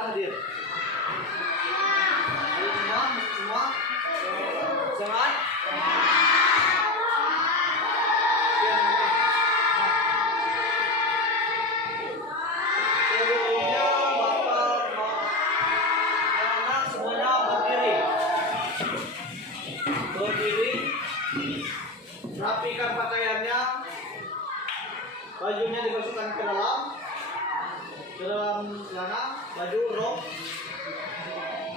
tidak hadir? Hadir semua? Semua? Sangat? Sebelumnya Bapak anak-anak semuanya berdiri. Berdiri. Rapikan pakaiannya. Bajunya dimasukkan ke dalam celana, baju, rok.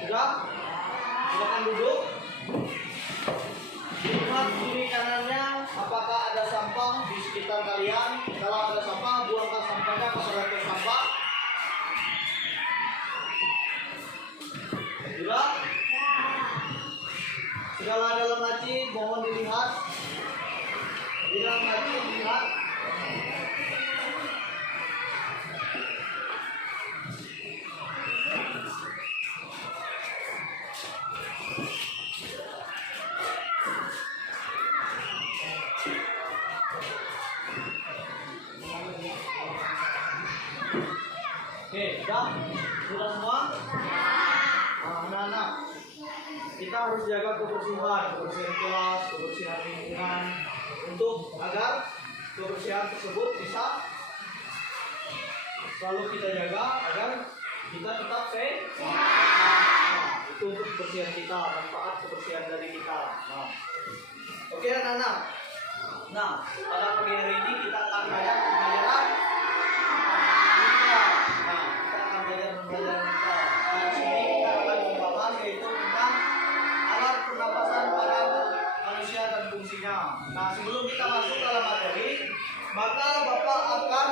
Sudah? Silakan duduk. Lihat kiri kanannya, apakah ada sampah di sekitar kalian? Kalau ada sampah, buangkan sampahnya ke selokan sampah. Sudah? Segala dalam hati mohon dilihat. Di dalam hati dilihat. Oke, sudah semua? Anak-anak, kita harus jaga kebersihan kelas, kebersihan lingkungan, untuk agar kebersihan tersebut bisa selalu kita jaga agar kita tetap sehat. Itu untuk kebersihan kita, manfaat kebersihan dari kita. Oke anak-anak. Nah, pada pagi hari ini kita akan belajar pembelajaran. Di sini kita akan membahas yaitu tentang alat pernapasan pada manusia dan fungsinya. Nah, sebelum kita masuk dalam materi, maka Bapak akan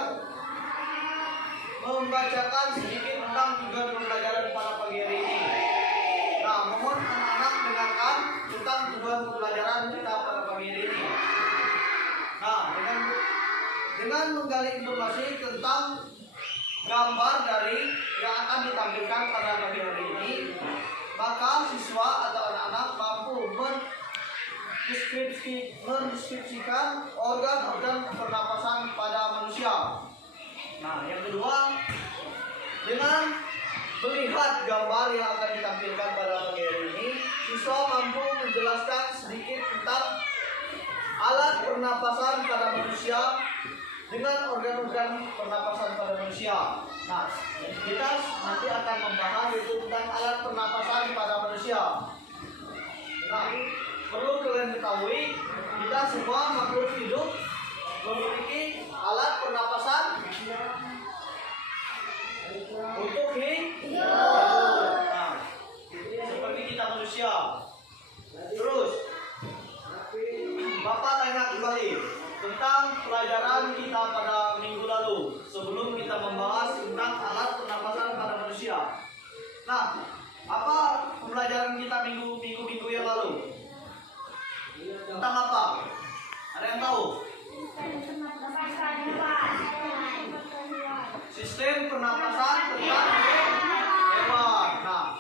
membacakan sedikit tentang tujuan pembelajaran pada pagi hari ini. Nah, mohon anak-anak dengarkan tentang tujuan pembelajaran kita pada pagi hari ini. Nah, dengan menggali informasi tentang gambar dari yang akan ditampilkan pada pagi hari ini, maka siswa atau anak-anak mampu mendeskripsikan organ-organ pernapasan pada manusia. Nah, yang kedua, dengan melihat gambar yang akan ditampilkan pada pagi hari ini, siswa mampu menjelaskan sedikit tentang alat pernapasan pada manusia dengan organ-organ pernapasan pada manusia. Nah, kita nanti akan membahas itu tentang alat pernapasan pada manusia. Nah, perlu kalian ketahui, kita semua makhluk hidup memiliki alat pernapasan untuk hidup. Nah, seperti kita manusia. Terus, Bapak tanya kembali tentang pelajaran kita pada minggu lalu sebelum kita membahas tentang alat pernapasan pada manusia. Nah, apa pembelajaran kita minggu yang lalu? Tentang apa? Ada yang tahu? Sistem pernapasan tentang hewan. Nah,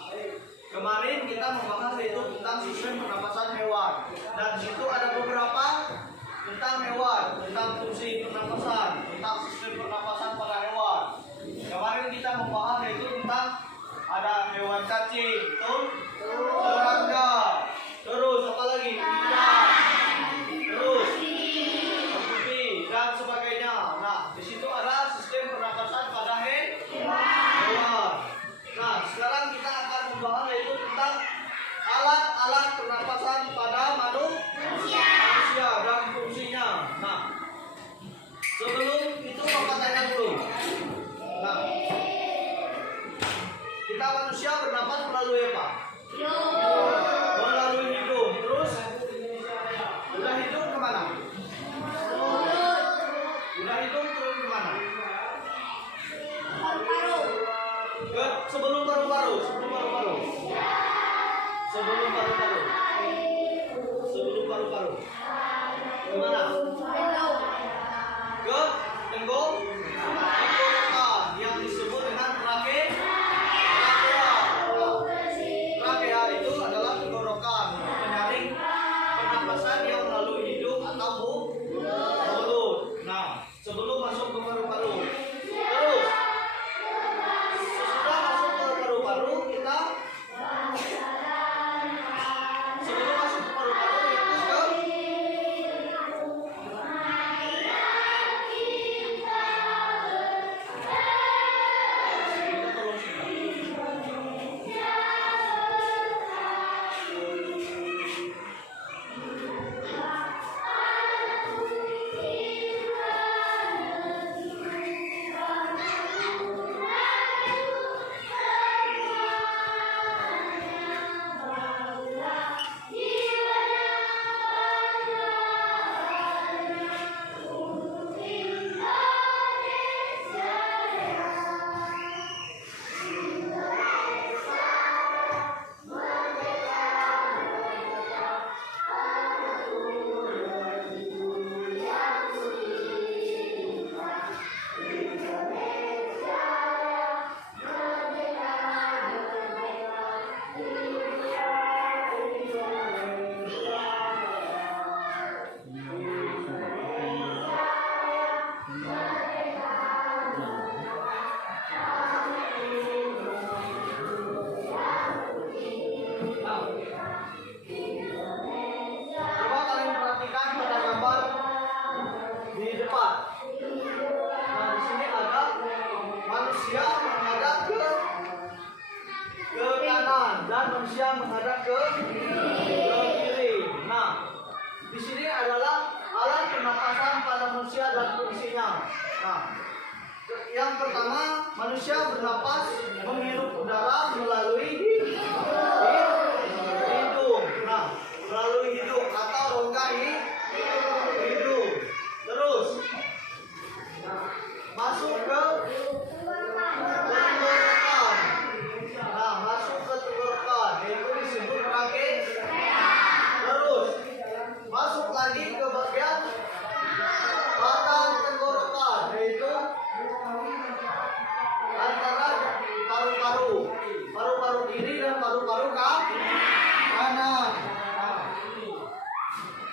kemarin kita membahas yaitu tentang sistem pernapasan hewan. Dan di situ ada beberapa tentang hewan, tentang fungsi pernapasan, tentang sistem pernapasan pada hewan. Kemarin kita membahas yaitu tentang ada hewan cacing, betul? Serangga, terus apa lagi? Ikan, terus kupi dan sebagainya. Nah, di situ ada sistem pernapasan pada hewan. Nah, sekarang kita akan membahas yaitu tentang alat-alat pernapasan pada manusia dan fungsinya. Nah, sebelum itu Bapak tanya dulu. Nah, kita manusia bernapas melalui apa? Melalui hidung. Terus, udah hidung kemana? Udah hidung turun kemana? Ke sebelum paru-paru. Sebelum paru-paru. Kemana? Ke tenggorokan yang disebut dengan trakea. Trakea itu adalah tenggorokan. dan manusia menghadap ke kiri. Nah, di sini adalah alat pernapasan pada manusia dan fungsinya. Nah, yang pertama, manusia bernapas menghirup udara melalui hidung. Nah, melalui hidung atau rongga hidung. Terus masuk ke tenggorokan. Nah, masuk ke tenggorokan, itu disebut trake. Terus masuk lagi ke bagian batang tenggorokan, yaitu antara paru-paru kiri dan paru-paru kanan.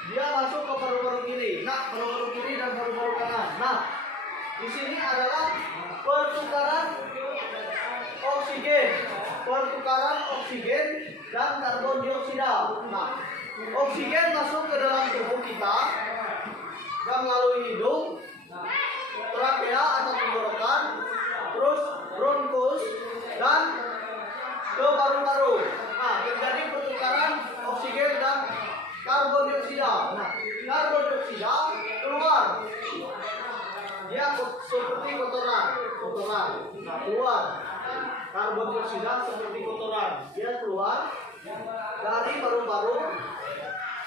Dia masuk ke paru-paru kiri. Nah, paru-paru kiri dan paru-paru kanan. Nah, di sini adalah pertukaran oksigen dan karbon dioksida. Nah, oksigen masuk ke dalam tubuh kita melalui hidung, trakea atau tenggorokan, terus bronkus dan ke paru-paru. Nah, terjadi pertukaran oksigen dan karbon dioksida. Nah, karbon dioksida keluar. Dia seperti kotoran. Nah, keluar. Karbon dioksida seperti kotoran. Dia keluar dari paru-paru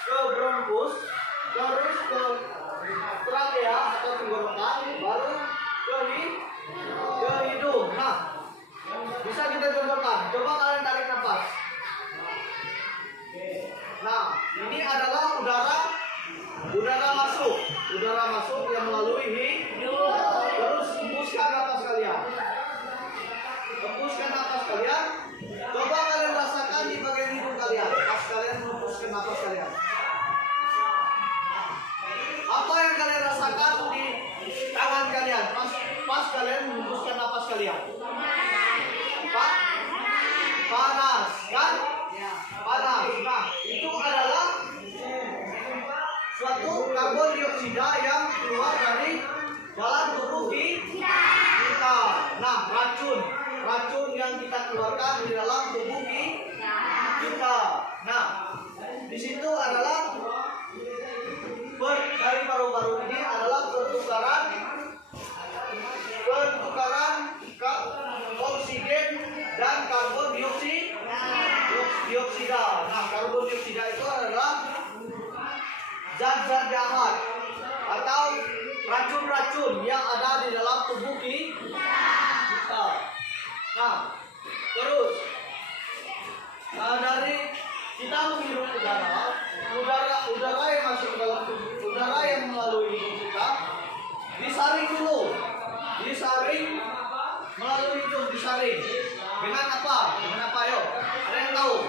ke bronkus, terus ke trakea atau tenggorokan, baru ke hidung. Nah, bisa kita contohkan. Coba kalian tarik nafas. Nah, ini adalah udara masuk yang melalui hidung. Terus hembuskan nafas kalian. Coba kalian rasakan di bagian hidung kalian. Pas kalian menghembuskan nafas kalian. Apa yang kalian rasakan di tangan kalian pas kalian menghembuskan nafas kalian? Panas, kan? Panas. Nah, itu adalah suatu karbon dioksida yang keluar dari dalam tubuh kita. Nah, racun yang kita keluarkan di dalam tubuh kita. Nah, di situ adalah dari paru-paru ini adalah pertukaran oksigen dan karbon dioksida. Nah, karbon dioksida itu adalah zat-zat jahat atau racun-racun yang ada di dalam tubuh kita. Nah, terus dari kita menghirup udara yang masuk ke dalam tubuh, udara yang melalui hidung kita disaring dulu, melalui hidung disaring dengan apa? Yuk, ada yang tahu?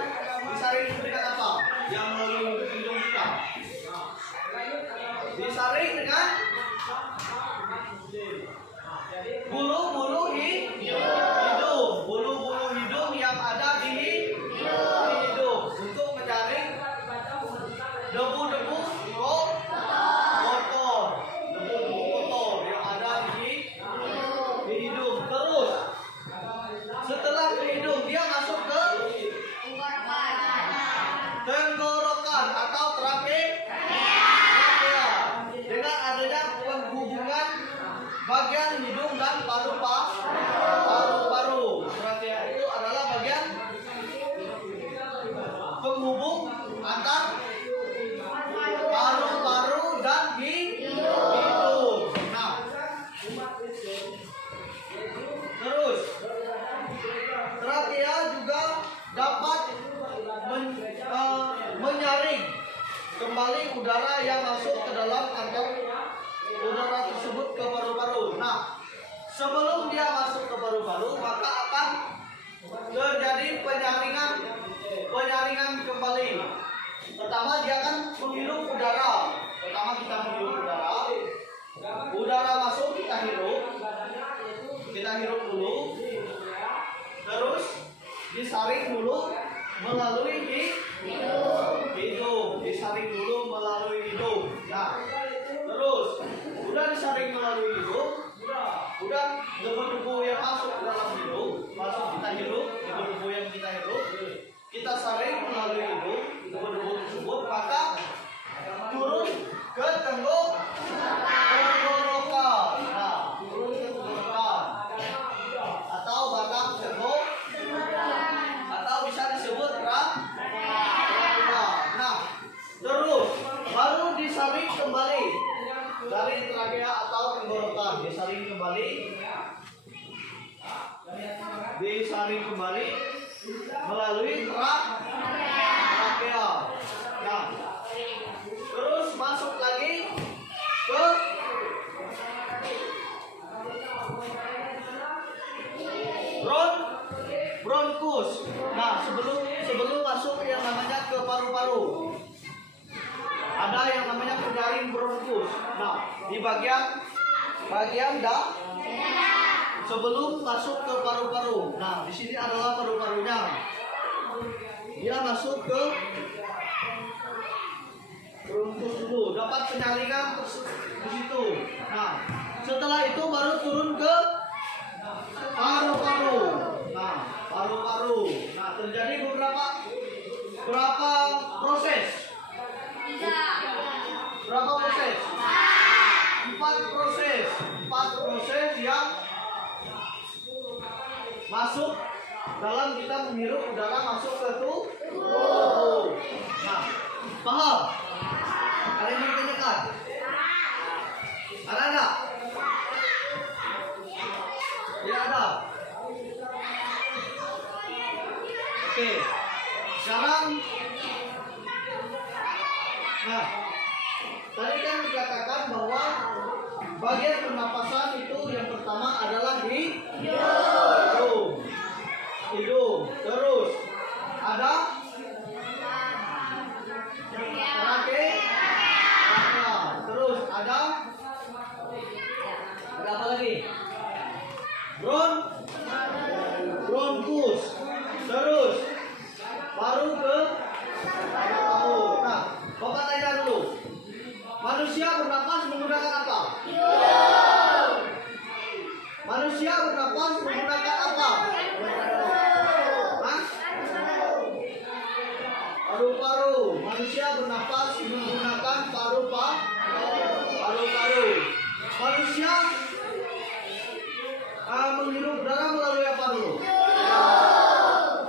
Disaring dengan apa? Yang melalui hidung kita disaring dengan bulu-bulu hidung yang ada di hidung untuk menyaring debu-debu kotor yang ada di hidung. Terus setelah ke hidung dia masuk ke tenggorokan atau trakea. Dengan adanya penghubungan bagian hidung dan paru-paru. Trakea itu adalah bagian penghubung antar paru-paru dan hidung. Nah, terus trakea juga dapat menyaring kembali udara yang masuk ke dalam kantong udara tersebut ke paru-paru. Nah, sebelum dia masuk ke paru-paru, maka akan terjadi penyaringan kembali. Pertama dia akan menghirup udara. Udara masuk kita hirup dulu. Terus disaring dulu melalui hidung. Nah, terus udah disaring melalui hidung, udah debu-debu yang masuk ke dalam hidung, kita hirup, debu-debu yang kita hirup, melalui trakea. Nah, terus masuk lagi ke bronkus. Nah, sebelum masuk yang namanya ke paru-paru, ada yang namanya penyaring bronkus. Nah, di bagian sebelum masuk ke paru-paru. Nah, di sini adalah paru-parunya. Dia masuk ke bronkus dulu, dapat penyaringan di situ. Nah, setelah itu baru turun ke paru-paru. Nah, paru-paru. Nah, terjadi berapa proses? Berapa proses? 4 proses yang masuk dalam kita menghirup udara masuk ke tubuh. Nah, paham? Ada yang bertanyakan? Ada enggak? Ya ada. Oke. Sekarang, nah, tadi kan dikatakan bahwa bagian pernapasan itu yang pertama adalah di hidung. Terus ada trake, terus ada apa lagi? Bronkus. Terus baru ke paru. Nah, Bapak tanya dulu. Manusia bernapas menggunakan apa? Manusia bernapas menggunakan apa? Hah? Paru-paru. Manusia bernapas menggunakan paru-paru. Manusia menghirup udara melalui apa dulu?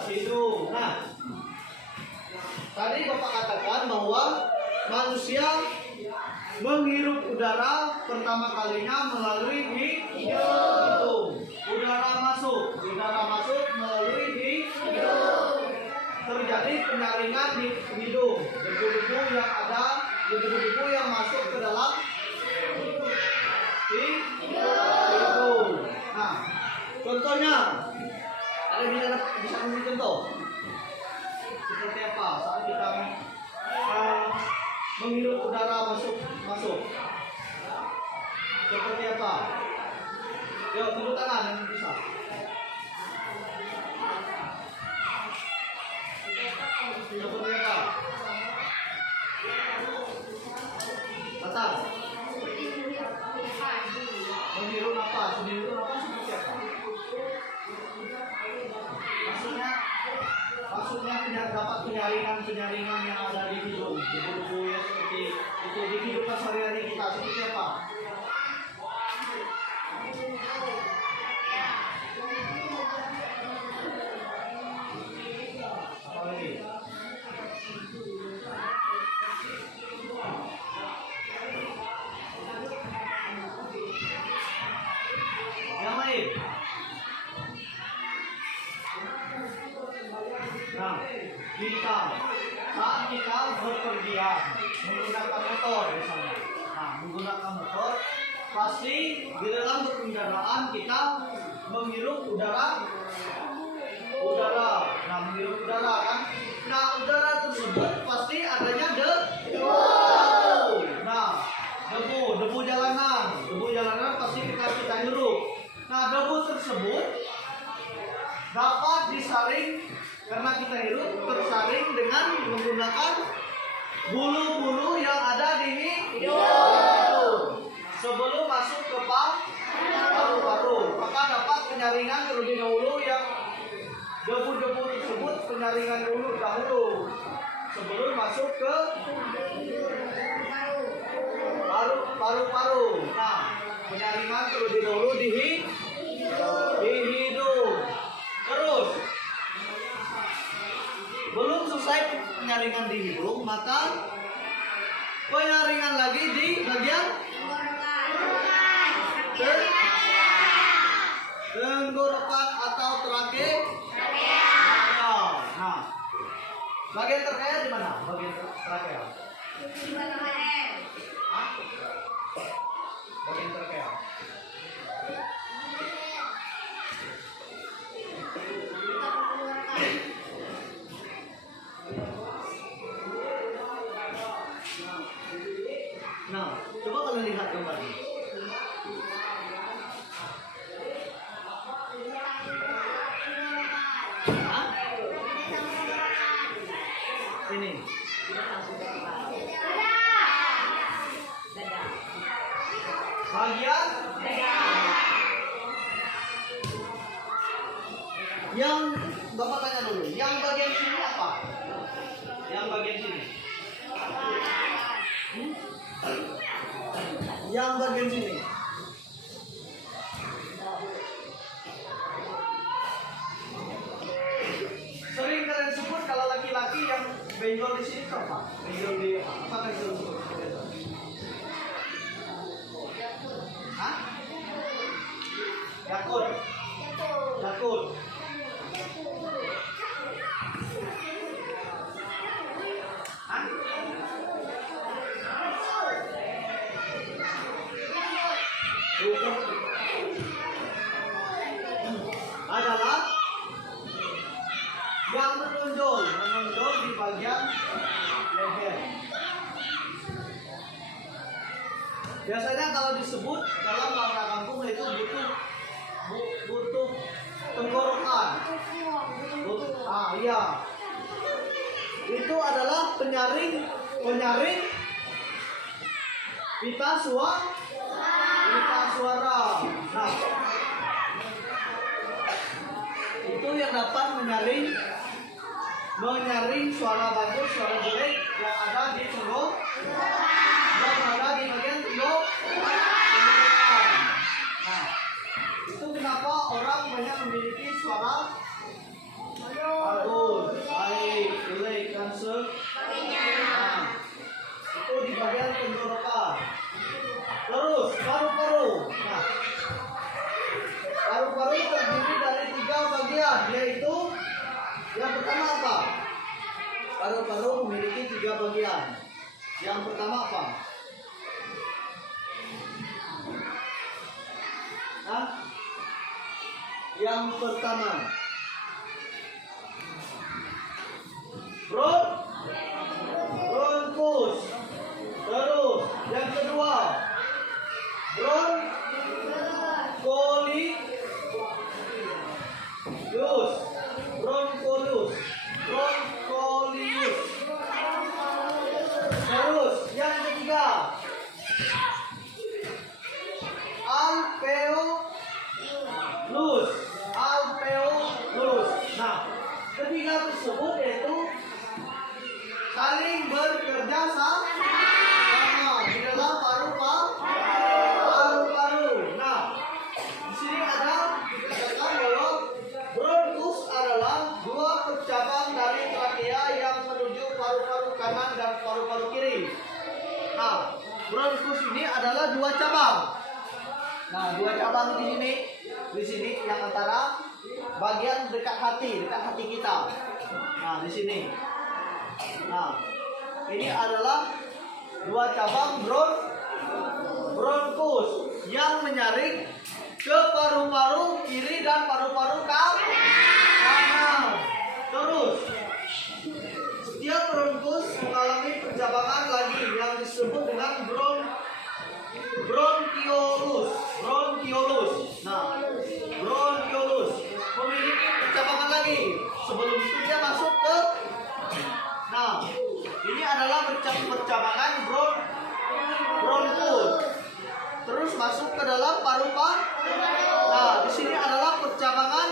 Hidung. Nah, tadi Bapak katakan bahwa manusia menghirup udara pertama kalinya melalui hidung. Udara masuk melalui hidung. Terjadi penyaringan di hidung. Debu-debu yang masuk ke dalam hidung. Nah, contohnya ada bisa memberi contoh seperti apa saat kita menghirup udara masuk seperti apa? Yuk, tepuk tangan yang bisa. Seperti apa? Datang. Menghirup napas seperti apa? Maksudnya dapat penyaringan yang ada di hidung, debu-debu yang seperti itu di kehidupan sehari-hari kita seperti apa? Apa lagi? Yang lain? Nah, saat kita berpergian menggunakan motor misalnya. Nah, menggunakan motor pasti di dalam berkendaraan kita menghirup udara. Nah, menghirup udara kan. Nah, udara tersebut pasti adanya debu. Nah, debu jalanan pasti kita hirup. Nah, debu tersebut dapat disaring karena kita hirup tersaring dengan menggunakan bulu-bulu yang ada di hidung sebelum masuk ke paru-paru. Maka dapat penyaringan terlebih dahulu yang debu-debu tersebut penyaringan dahulu sebelum masuk ke paru-paru. Nah, penyaringan terlebih dahulu di hidung. Terus belum selesai penyaringan di hidung, maka penyaringan lagi di bagian tenggorokan atau trake. Bagian terkaya di mana? Bagian terkaya. Hah? Bagian terkaya. Nah, coba kalian lihat gambar ini. Hah? Ini. Bagian yang Bapak tanya dulu, yang bagian sini apa? Yang bagian sini. Yang bagian sini. Sering kalian sebut kalau laki-laki yang benjol di sini apa? Benjol di apa kalian sebut? Hah? Yakut. Yakut. Hah? Adalah yang menonjol di bagian leher. Biasanya kalau disebut dalam bahasa kampung itu butuh tenggorokan. Iya. Itu adalah penyaring pita suara. Nah, itu yang dapat menyaring suara bagus, suara jelek yang ada di bagian tenggorokan. Nah, itu kenapa orang banyak memiliki suara bagus, baik, jelek, dan sebagainya. Nah, itu di bagian tenggorokan. Terus paru-paru. Nah, paru-paru terdiri dari 3 bagian, yaitu yang pertama apa? Paru-paru memiliki 3 bagian. Yang pertama apa? Nah, yang pertama bronkus. Terus yang kedua broncholius. Terus yang ketiga alveolus. Nah, ketiga tersebut yaitu saling bekerja sama di dalam paru-paru. Nah, di sini ada dikatakan bahwa bronkus adalah 2 percabang dari trakea yang menuju paru-paru kanan dan paru-paru kiri. Nah, bronkus ini adalah 2 cabang. Nah, 2 cabang di sini yang antara bagian dekat hati kita. Nah, di sini. Nah, ini adalah 2 cabang bronkus yang menyaring ke paru-paru kiri dan paru-paru kanan. Terus, setiap bronkus mengalami percabangan lagi yang disebut dengan bronchiolus. Nah, bronchiolus memiliki percabangan lagi. Sebelum itu dia masuk ke. Nah, ini adalah percabangan bronkus. Terus masuk ke dalam paru-paru. Nah, di sini adalah percabangan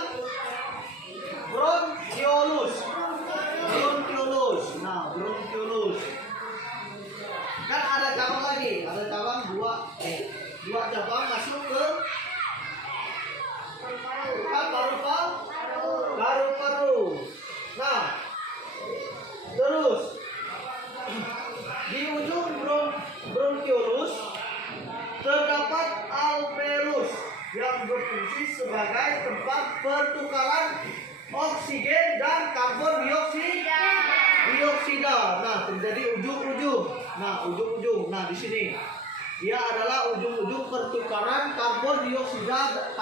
menjadi ujung-ujung. Nah, ujung-ujung. Nah, di sini dia adalah ujung-ujung pertukaran karbon dioksida,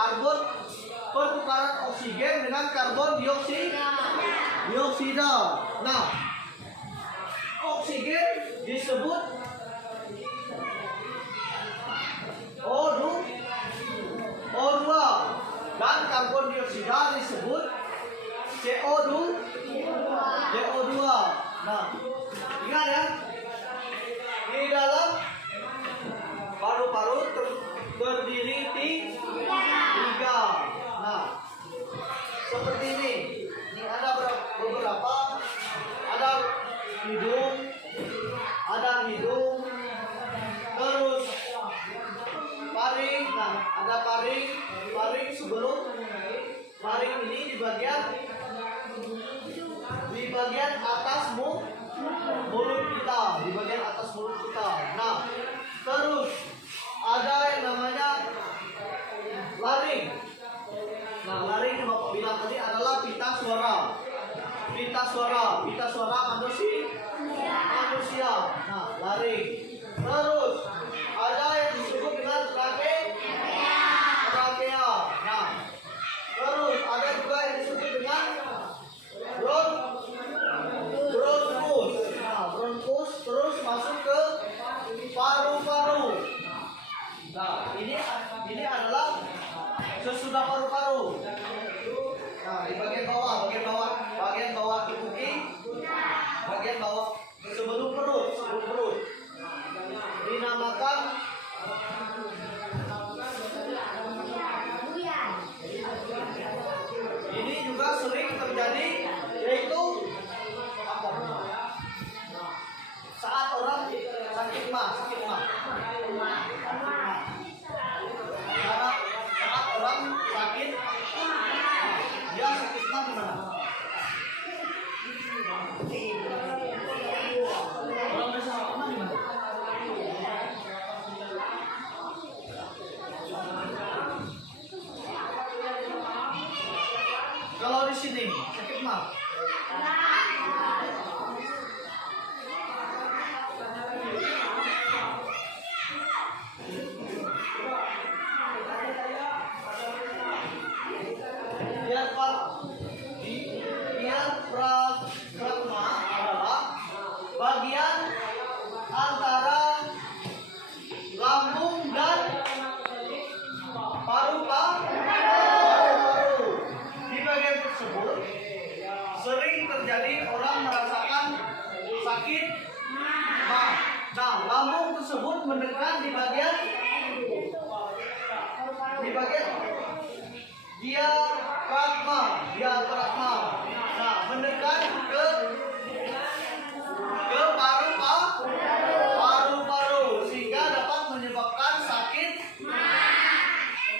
pertukaran oksigen dengan karbon dioksida. Nah, oksigen disebut O2 dan karbon dioksida disebut CO2. Nah, ingat ya, di dalam paru-paru terdiri tiga. Nah, seperti ini. Ini ada beberapa. Ada hidung, terus paring. Nah, ada paring sebelum paring ini di bagian atas mulut kita, Nah, terus ada yang namanya laring. Nah, laring yang Bapak bilang tadi adalah pita suara manusia. Nah, laring. Terus ada yang disebut dengan trakea. Nah, terus ada juga yang disebut dengan bronkus. Nah, bronkus terus masuk ke paru-paru. Nah, ini adalah sesudah paru-paru. Nah, di bagian bawah tubuh, bagian bawah sebelum perut. Dinamakan ini juga sering terjadi, yaitu saat orang sakit mah. Karena saat orang sakit, dia sakit mah gimana? Orang bisa sakit mah gimana? Kalau di sini sakit mah. Diafragma adalah bagian antara lambung dan paru-paru. Di bagian tersebut sering terjadi orang merasakan sakit mah. Nah, lambung tersebut menekan di bagian diafragma. Nah, menekan ke paru-paru sehingga dapat menyebabkan sakit.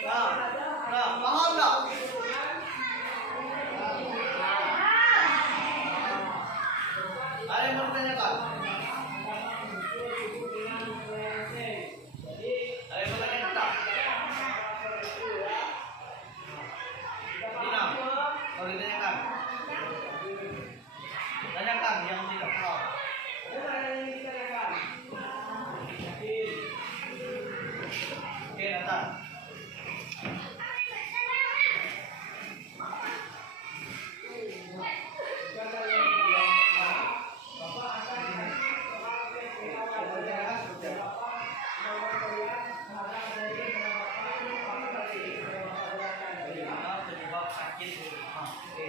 Nah, paham nggak? Ada yang bertanyakan? Tanyakan yang tidak paham. Oke, Nathan. Penyebab sakit. Oke.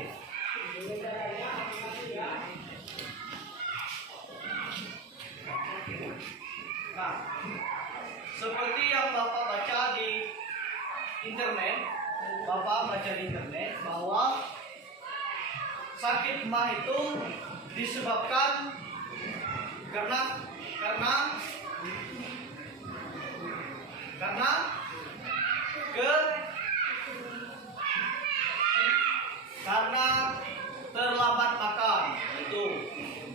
Nah, seperti yang Bapak baca di internet, bahwa sakit mah itu disebabkan karena terlambat makan, itu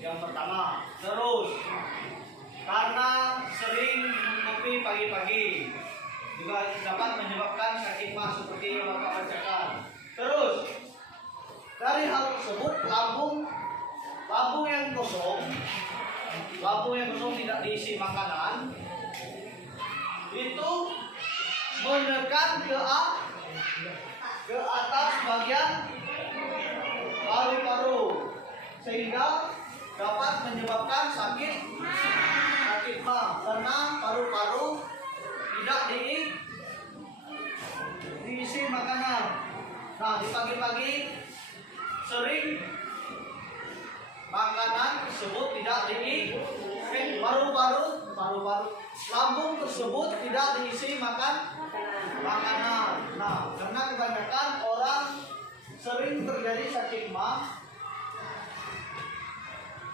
yang pertama. Terus karena sering kopi pagi-pagi juga dapat menyebabkan sakit mah seperti yang Bapak bacakan. Terus dari hal tersebut lambung yang kosong lambung yang kosong tidak diisi makanan, itu menekan ke atas bagian paru-paru sehingga dapat menyebabkan sakit mah karena paru-paru tidak diisi makanan. Nah, di pagi-pagi sering makanan tersebut tidak diisi, paru-paru lambung tersebut tidak diisi makanan. Nah, karena kebanyakan orang sering terjadi sakit mah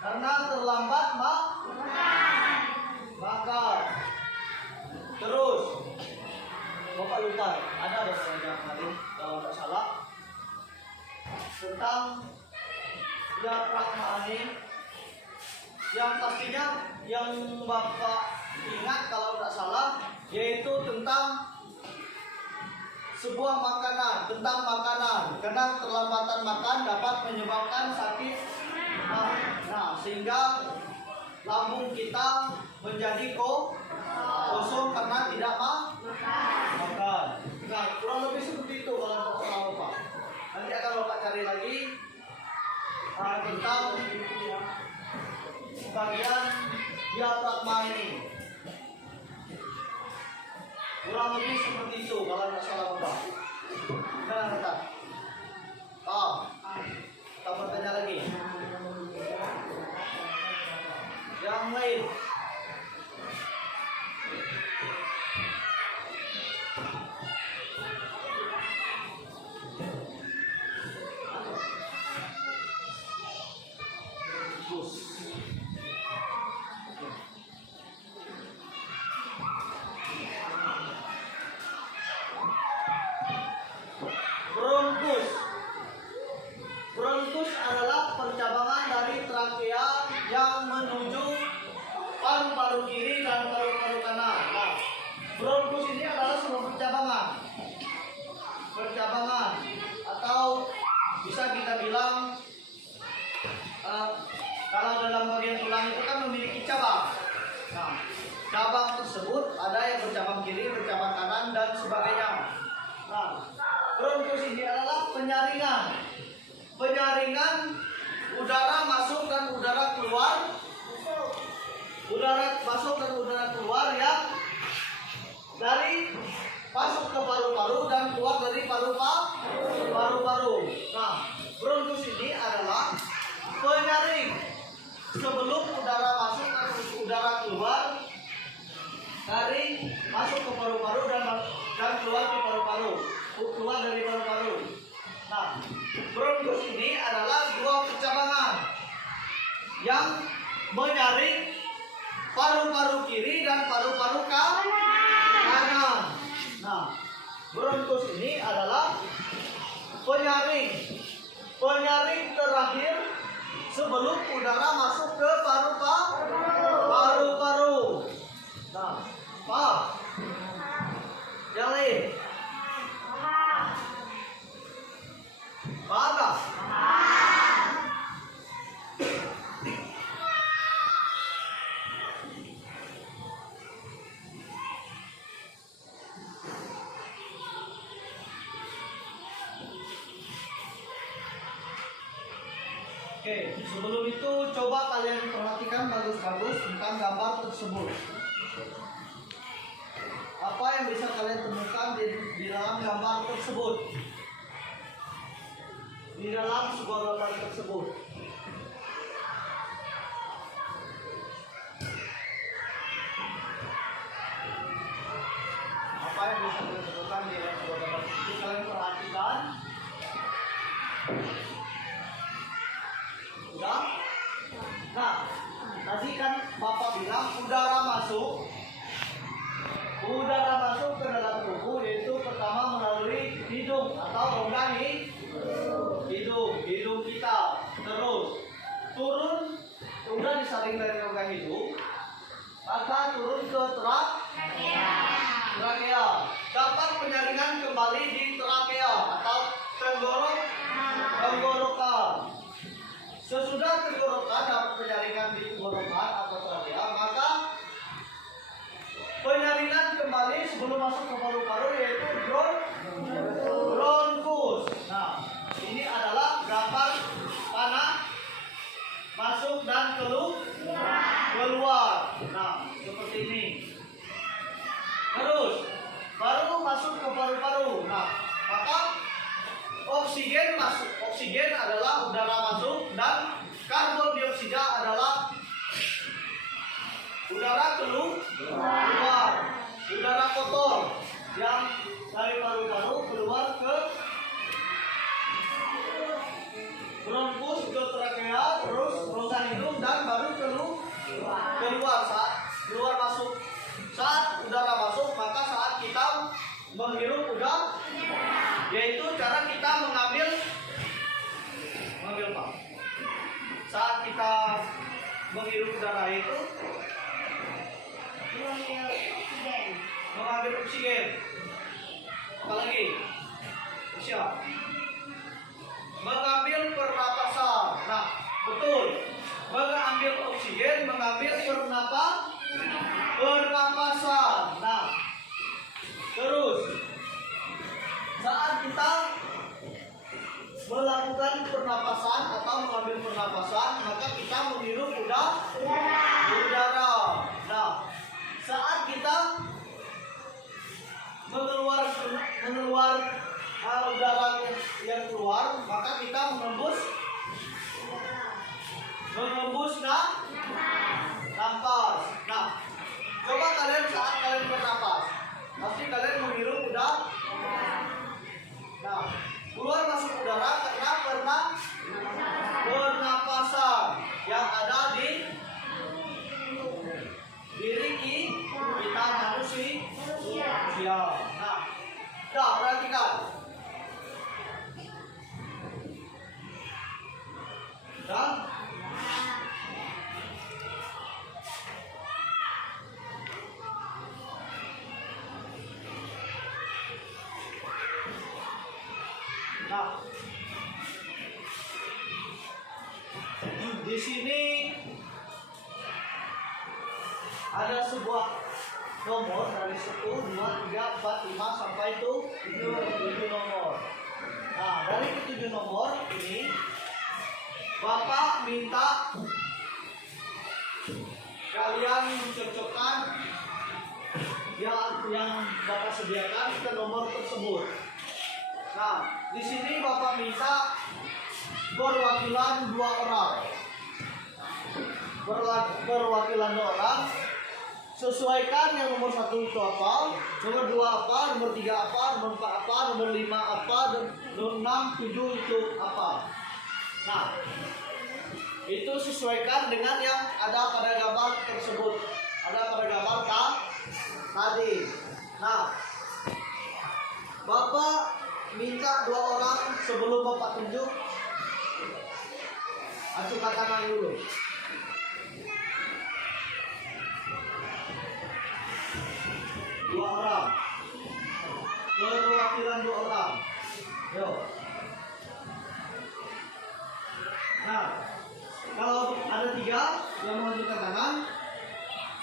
karena terlambat makan. Terus Bapak lupa ada yang kemarin kalau tidak salah tentang diafragma ini, yang pastinya yang Bapak ingat kalau tidak salah yaitu tentang sebuah makanan, karena terlambatan makan dapat menyebabkan sakit. Nah, sehingga lambung kita menjadi kosong karena tidak makan. Nah, kurang lebih seperti itu kalau Bapak. Nanti akan Bapak cari lagi tentang bagian diafragma ini. Kurang lebih seperti itu kalau tidak salah Bapak. Kita bertanya lagi. Yang lain. Bronkus adalah percabangan dari trakea yang menuju paru-paru kiri dan paru-paru kanan. Nah, bronkus ini adalah sebuah percabangan atau bisa kita bilang kalau dalam bagian tulang itu kan memiliki cabang. Nah, cabang tersebut ada yang bercabang kiri, bercabang kanan dan sebagainya. Nah, bronkus ini adalah penyaringan udara masuk dan udara keluar. Udara masuk dan udara keluar yang dari masuk ke paru-paru dan keluar dari paru-paru. Nah, bronkus ini adalah penyaring sebelum udara masuk dan udara keluar dari masuk ke paru-paru dan keluar ke paru-paru, keluar dari paru-paru. Nah, bronkus ini adalah dua percabangan yang menyaring paru-paru kiri dan paru-paru kanan. Nah, bronkus ini adalah penyaring terakhir sebelum udara masuk ke paru-paru. Nah, paham? Yang lain? Paham tak? Oke, sebelum itu coba kalian perhatikan bagus-bagus tentang gambar tersebut. Apa yang bisa kalian temukan di dalam gambar tersebut? Di dalam sebuah gambar tersebut. Apa yang bisa kalian temukan di dalam sebuah gambar tersebut? Kalian perhatikan. Udah? Nah, tadi kan Bapak bilang udara masuk ke dalam tubuh yaitu pertama melalui hidung atau rongga hidung kita, terus turun, udah disaring dari rongga hidung, maka turun ke trakea. Dapat penyaringan kembali di trakea atau tenggorokan. Sesudah tenggorokan dapat penyaringan di tenggorokan atau masuk ke paru-paru yaitu bronkus. Nah, ini adalah gambar panah masuk dan keluar. Nah, seperti ini. Terus baru masuk ke paru-paru. Nah, maka oksigen masuk. Oksigen adalah udara masuk dan karbon dioksida adalah udara keluar. Udara kotor yang dari paru-paru keluar ke bronkus, ke trakea, terus rongga hidung dan baru keluar saat keluar masuk. Saat udara masuk, maka saat kita menghirup udara, yaitu cara kita mengambil apa? Saat kita menghirup udara itu mengambil oksigen. Apalagi? Siap. Mengambil pernapasan. Nah, betul. Mengambil oksigen, mengambil pernapasan. Nah, terus saat kita melakukan pernapasan atau mengambil pernapasan, maka kita menghirup udara. Nah, saat kita mengeluar udara yang keluar, maka kita menembus nafas. Nah, coba kalian saat kalian bernapas, pasti kalian menghirup udara. Nah, keluar masuk udara karena pernapasan yang ada di diri kita manusia. Nah, perhatikan. Nah, di sini ada sebuah nomor dari 1, 2, 3, 4, 5 sampai 7 nomor. Nah, dari ke-7 nomor ini Bapak minta kalian mencocokkan yang Bapak sediakan ke nomor tersebut. Nah, di sini Bapak minta perwakilan 2 orang. Perwakilan 2 orang. Sesuaikan yang nomor 1 itu apa, nomor 2 apa, nomor 3 apa, nomor 4 apa, nomor 5 apa, dan nomor 6, 7 itu apa. Nah, itu sesuaikan dengan yang ada pada gambar tersebut. Ada pada gambar tadi. Nah, Bapak minta 2 orang sebelum Bapak tunjuk. Acungkan tangan dulu. Dua orang. Perwakilan 2 orang. Yuk. Nah, kalau ada 3 yang menunjukkan tangan,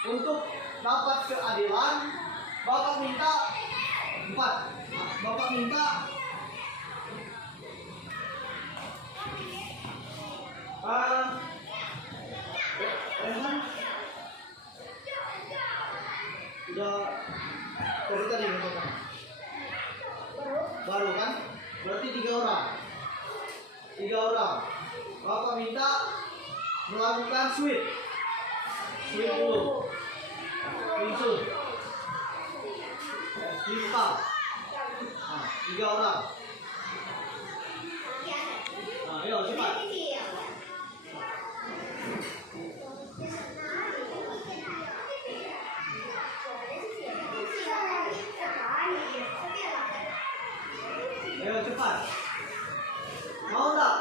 untuk dapat keadilan, Bapak minta 4. Bapak minta udah tadi baru kan? Berarti 3 orang. 3 orang. Bapak minta melakukan sweep dulu. Pinsul. Limpa. Nah, 3 orang. Nah, ayo cepat. Ayo cepat. Mau tak?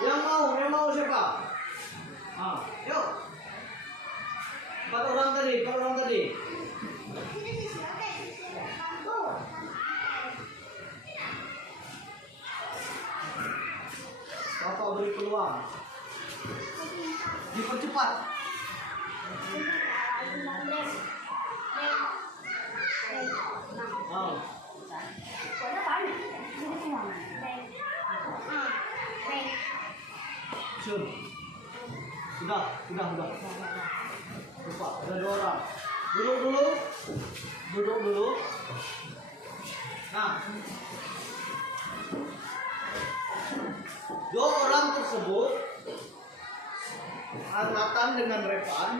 Yang mau siapa? Ah, yuk. 4 orang tadi. Bapak beri peluang. Dipercepat. Oh. Sun. Sudah. Lupa, ada 2 orang. Duduk dulu. Nah, 2 orang tersebut, Nathan dengan Revan.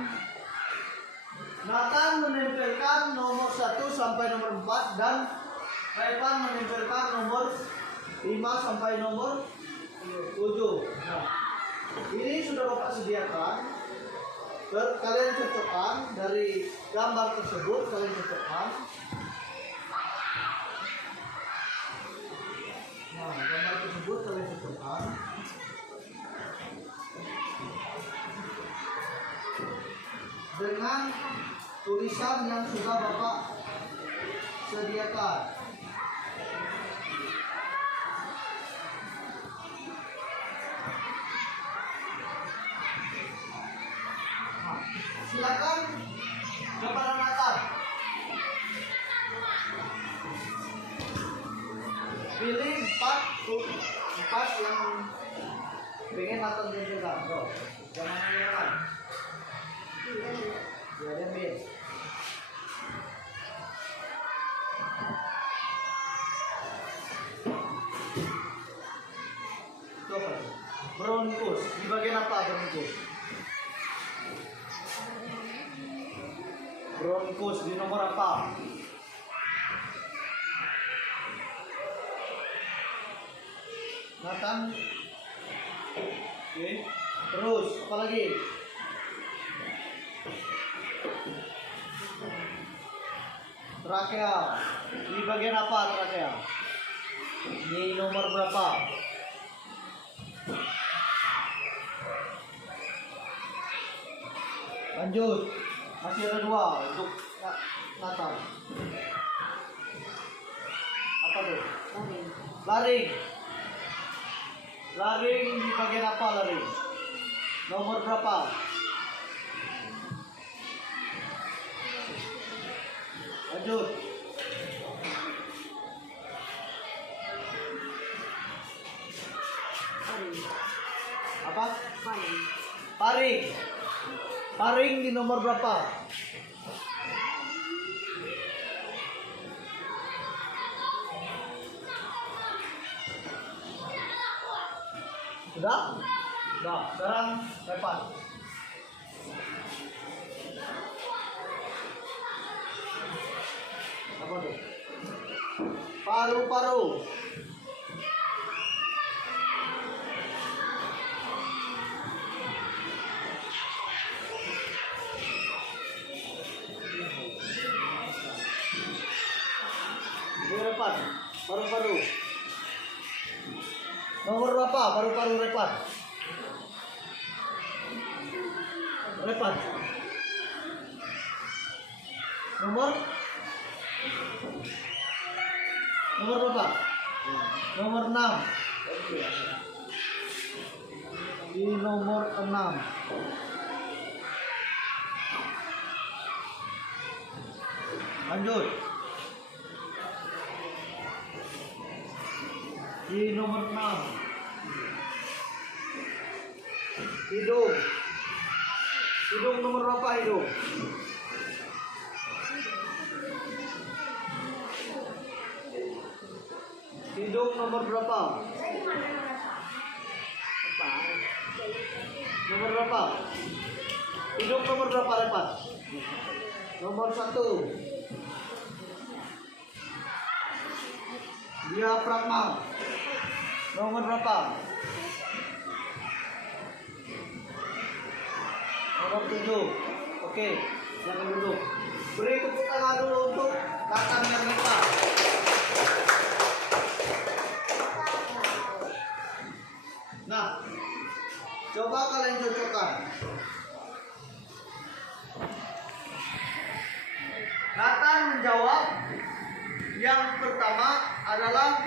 Nathan menempelkan nomor 1 sampai nomor 4 dan Revan menempelkan nomor 5 sampai nomor 7. Nah, ini sudah Bapak sediakan. Kalian cocokkan dari gambar tersebut, kalian cocokkan. Nah, gambar tersebut kalian cocokkan. Dengan tulisan yang sudah Bapak sediakan. Nah, silakan kepada Nathan. Pilih 4 yang pengen Nathan juga. Bro, jangan menyerah. Ya, ambil. Coba. Bronkus. Di bagian apa bronkus? Bronkus di nomor apa? Nathan. Oke. Terus apa lagi? Trakea. Di bagian apa trakea? Di nomor berapa? Lanjut. Masih ada 2 untuk Nathan. Apa tuh? Laring. Laring di bagian apa laring? Nomor berapa? Lanjut. Apa? Paring. Paring di nomor berapa? Sudah? Sudah. Sekarang Revan. Apa tuh? Paru-paru. Revan, paru-paru. Nomor berapa paru-paru Revan? Revan. Nomor berapa? Nomor 6. Di nomor 6. Lanjut. Di nomor 6. Hidung. Hidung nomor berapa hidung? Hidung nomor berapa? Nomor berapa? Hidung nomor berapa Revan? Nomor 1. Diafragma. Nomor berapa? Nomor 7. Oke, silakan duduk. Beri tepuk tangan dulu untuk Nathan dan Revan. Nah, coba kalian cocokkan. Nathan menjawab yang pertama adalah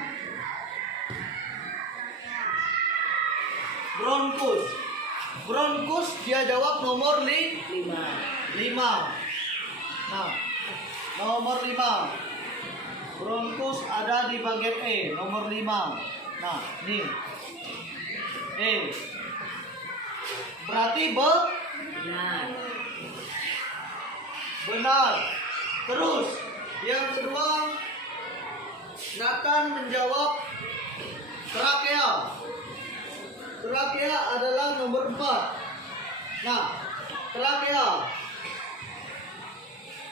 bronkus. Bronkus dia jawab nomor 5. Nah, Nomor 5. Bronkus ada di bagian E. Nomor 5. Nah, nih. E. Berarti Benar. benar. Terus, yang kedua, Nathan menjawab trakea. Trakea adalah nomor 4. Nah, trakea.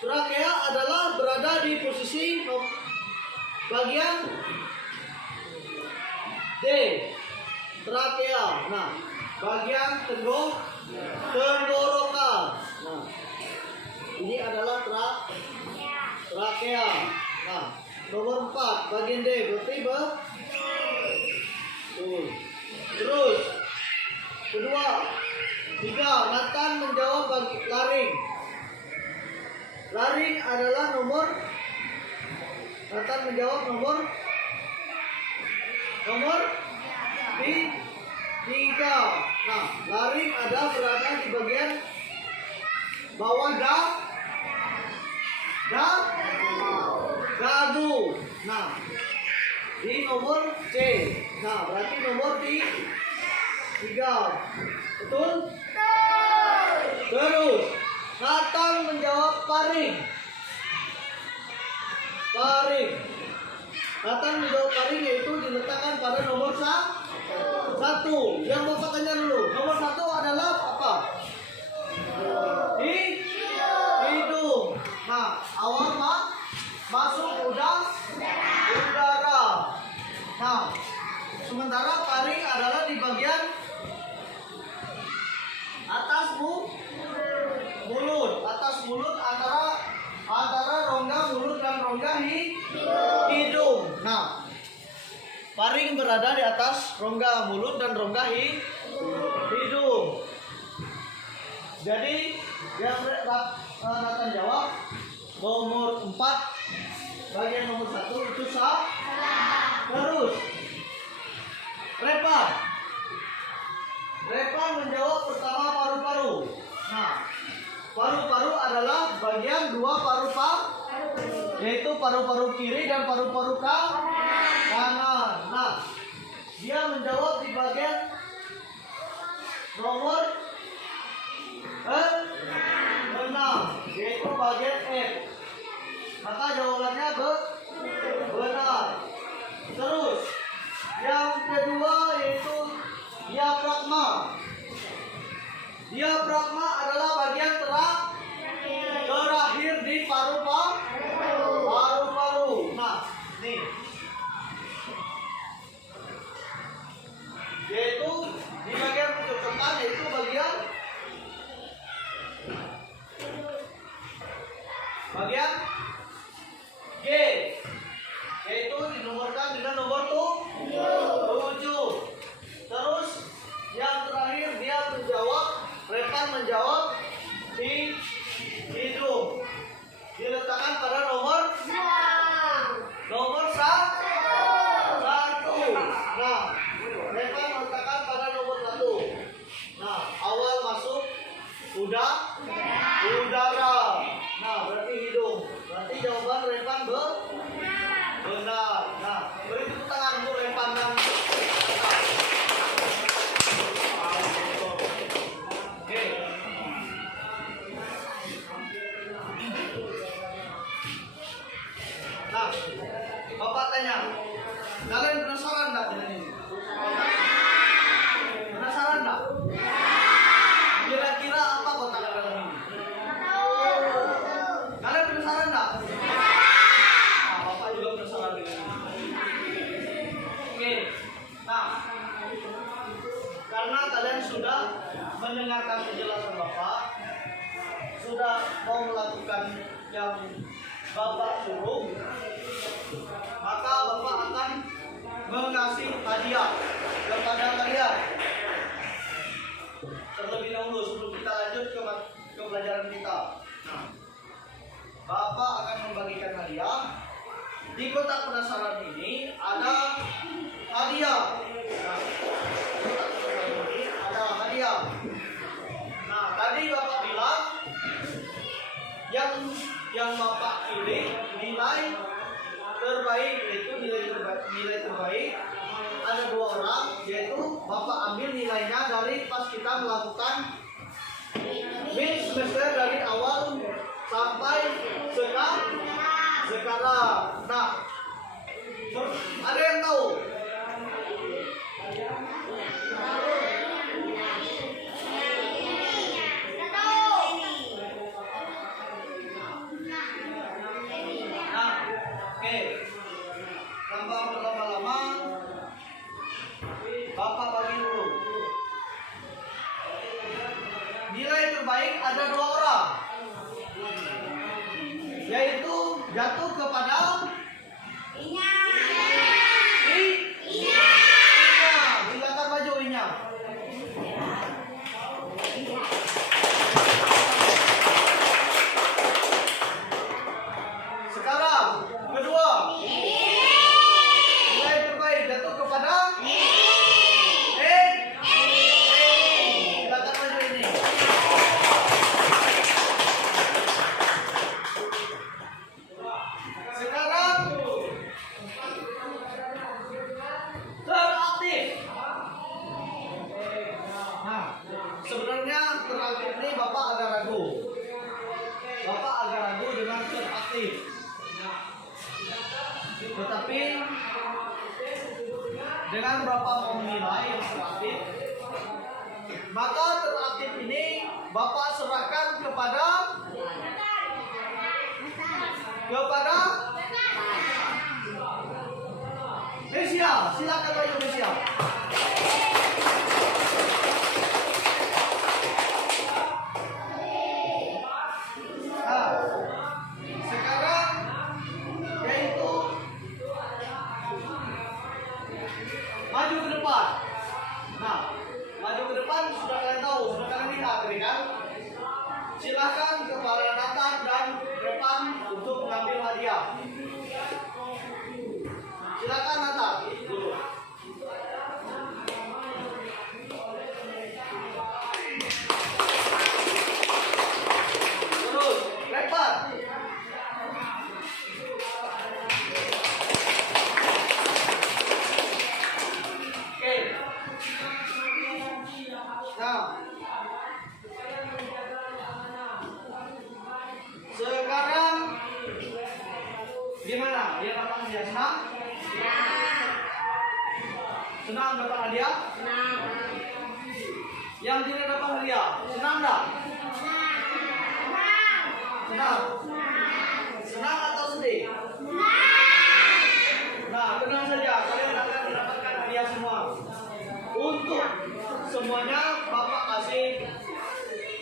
Trakea adalah berada di posisi bagian D. Trakea. Nah, bagian tenggorokan. Nah, ini adalah trakea. Nah, nomor 4 bagian D berarti betul. Terus kedua, 3 Nathan menjawab laring. Laring adalah Nathan menjawab nomor 3. Nah, laring ada berada di bagian bawah dagu. Nah, di nomor C. Nah, berarti nomor 3. Betul? Terus, Nathan menjawab paring. Nathan menjawab paring yaitu diletakkan pada nomor 1. Yang Bapak tanya dulu, nomor 1 adalah apa? Hidung. Nah, awal masuk udara. Nah, sementara paring adalah di bagian atas mulut. Atas mulut antara rongga mulut dan rongga hidung. Nah, paring berada di atas rongga mulut dan rongga hidung. Jadi yang Nathan jawab nomor 4 bagian nomor 1 itu sah. Terus Repan menjawab pertama paru-paru. Nah, paru-paru adalah bagian 2 paru-paru, yaitu paru-paru kiri dan paru-paru kanan. Nah, dia menjawab di bagian nomor 6, yaitu bagian F. Maka jawabannya benar. Terus yang kedua yaitu diafragma. Diafragma adalah bagian terakhir di paru-paru. Nah, nih. Yaitu di bagian pojok depan, yaitu bagian G, yaitu dinomorkan dengan nomor 7. Terus yang terakhir dia Repan menjawab di hidung. Diletakkan pada nomor 1. Nah, Repan meletakkan pada nomor 1. Nah, awal masuk udara. Nah, berarti hidung. Berarti jawaban Repan benar. Nah, beri tepuk tangan untuk Repan dan Oke. Nah, Bapak tanya, kalian penasaran enggak dengan ini? Penasaran enggak? Kira-kira apa kotak dalam ini? Kalian penasaran enggak? Nah, Bapak juga penasaran dengan ini. Oke. Nah, karena kalian sudah mendengarkan penjelasan Bapak, sudah mau melakukan yang Bapak suruh, maka Bapak akan mengasih hadiah kepada kalian. Terlebih dahulu sebelum kita lanjut ke pelajaran kita. Nah, Bapak akan membagikan hadiah. Di kotak penasaran ini ada hadiah. Nah, kotak penasaran ini ada hadiah. Nah, tadi Bapak bilang yang Bapak pilih dari pas kita melakukan mid semester dari awal sampai sekarang. Nah, ada yang tahu? Nah, oke. Tanpa berlama-lama, Bapak bagi dulu. Nilai terbaik ada 2 orang, yaitu jatuh kepada Inya. Silakan maju Inya. Sekarang kedua, nilai terbaik jatuh kepada silakan maju ini. Sekarang teraktif. Nah, sebenarnya teraktif ini Bapak agak ragu. Bapak agak ragu dengan teraktif. Tetapi dengan Bapak menilai yang teraktif, maka teraktif ini Bapak serahkan kepada Mesia. Silakan maju Mesia. Nah, sekarang yaitu maju ke depan. Nah, maju ke depan sudah kalian tahu, sudah kalian lihat, kan? Silakan kepada Nathan dan Repan untuk mengambil hadiah. Silakan Nathan dulu. Terus Repan. Oke. Nah, sekarang gimana? Dia dapat hadiah senang? Senang dapat hadiah? Senang. Yang tidak dapat hadiah, senang enggak? Senang. Senang atau sedih? Nah, tenang saja, kalian akan mendapatkan hadiah semua. Untuk semuanya Bapak kasih.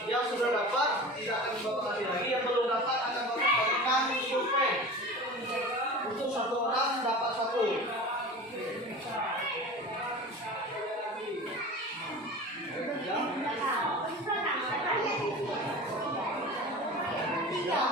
Yang sudah dapat tidak akan Bapak kasih lagi, yang belum dapat akan Bapak berikan survei. Untuk 1 orang dapat 1. Ya.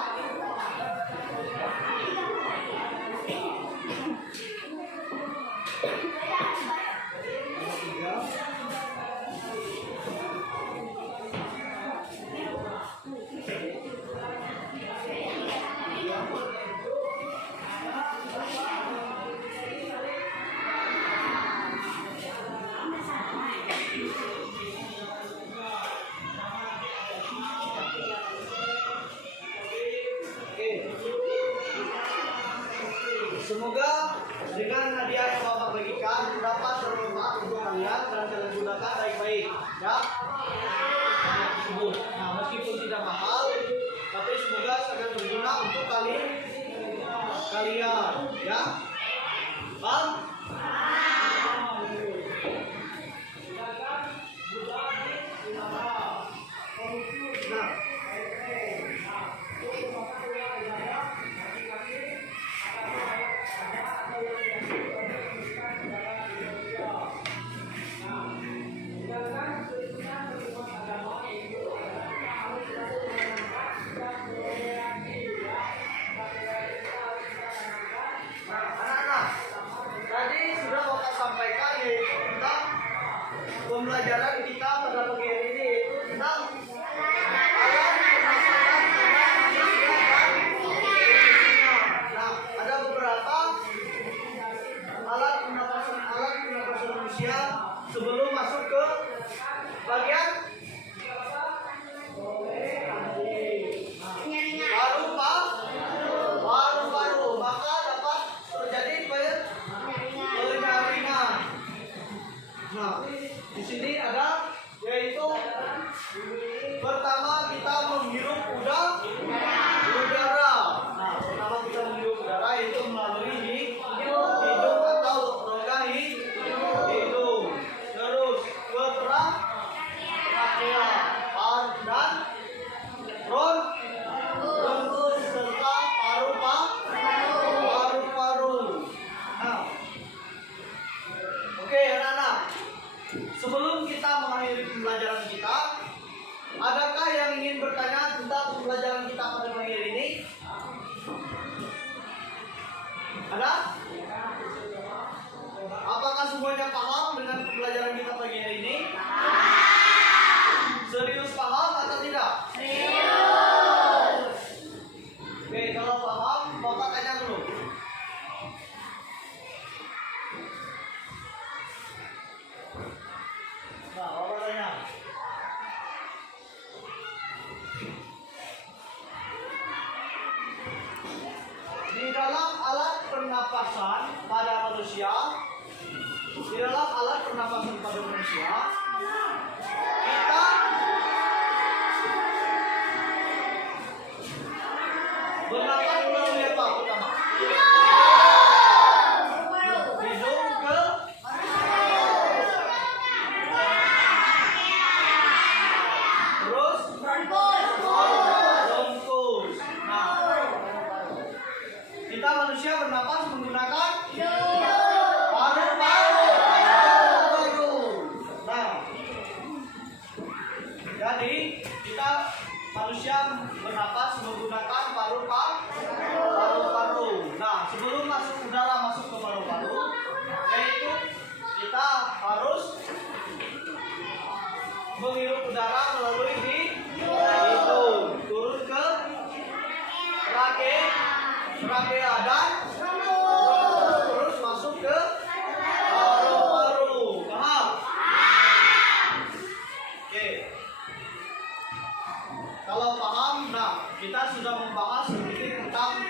Semoga dengan hadiah yang Bapak bagikan dapat bermanfaat untuk kalian dan kalian gunakan baik-baik, ya. Hadiah tersebut. Nah, meskipun tidak mahal, tapi semoga sangat berguna untuk kalian, ya. Bang? Nah. Pembelajaran kita pada pagi hari ini tentang alat pemasaran manusia dan nah, ada beberapa alat penapasan manusia sebelum masuk ke mengakhiri pembelajaran kita? Adakah yang ingin bertanya tentang pembelajaran kita pada pagi hari ini? Ada? Apakah semuanya paham dengan pembelajaran kita pagi hari ini? Serius paham atau tidak? Serius. Oke, kalau paham, Bapak tanya dulu. Nah, Bapak tanya. Di dalam alat pernapasan pada manusia, kita bernapas melalui apa pertama? Hidung ke terus bronkus. Nah, kita manusia bernapas menggunakan paru-paru. Nah, jadi kita manusia bernapas menggunakan paru-paru. Nah, sebelum masuk udara masuk ke paru-paru, yaitu kita harus menghirup udara melalui hidung, turun ke trakea dan terus masuk ke paru-paru. Paham? Oke. Kalau paham, nah kita sudah membahas sedikit tentang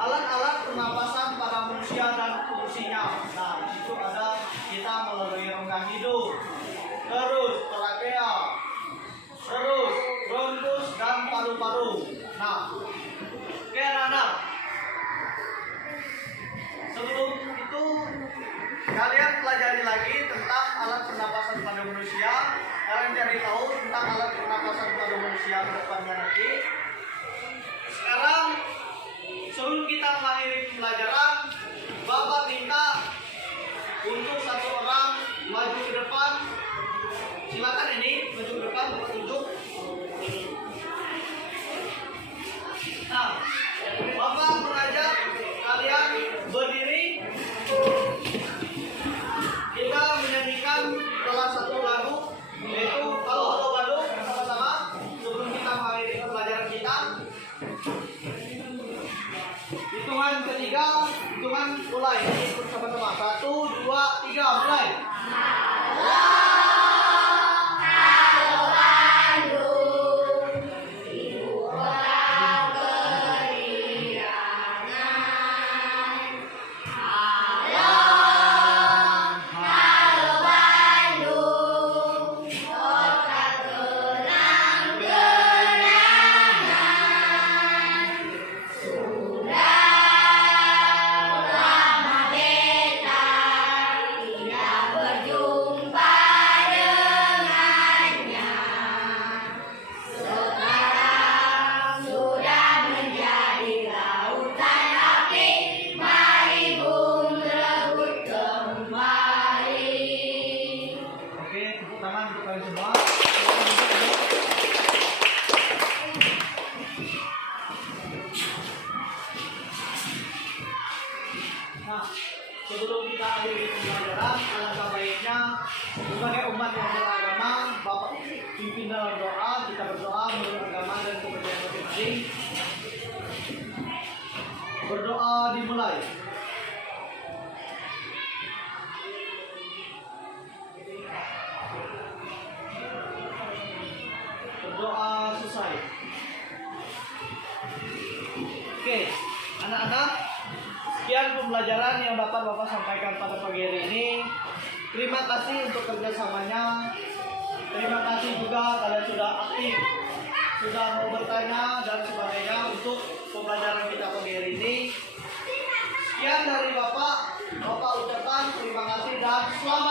alat-alat pernapasan pada manusia dan fungsinya. Nah, di situ ada kita melalui rongga hidung, terus trakea, terus bronkus dan paru-paru. Nah, oke anak-anak. Sebelum itu kalian pelajari lagi tentang alat pernapasan pada manusia. Kalian cari tahu tentang alat pernapasan pada manusia ke depannya nanti. Sekarang sebelum kita mengakhiri pembelajaran, Bapak minta untuk satu orang maju ke depan. Silakan ini maju ke depan, Bapak tunjuk. Nah, Bapak mengajak kalian berdiri. Kita menyanyikan salah satu lagu, yaitu Halo Halo Bandung, sama-sama sebelum kita mengakhiri pembelajaran kita. Hitungan ketiga, hitungan mulai. Ikut sama-sama. 1, 2, 3, mulai. Nah, sebelum kita akhiri pembelajaran, alangkah baiknya sebagai umat yang beragama, Bapak pimpin dalam doa. Kita berdoa menurut agama dan kepercayaan masing-masing. Berdoa dimulai. Berdoa selesai. Oke, anak-anak. Sekian pembelajaran yang dapat Bapak sampaikan pada pagi hari ini. Terima kasih untuk kerjasamanya. Terima kasih juga kalian sudah aktif, sudah mau bertanya dan sebagainya untuk pembelajaran kita pagi hari ini. Sekian dari Bapak ucapkan terima kasih dan selamat.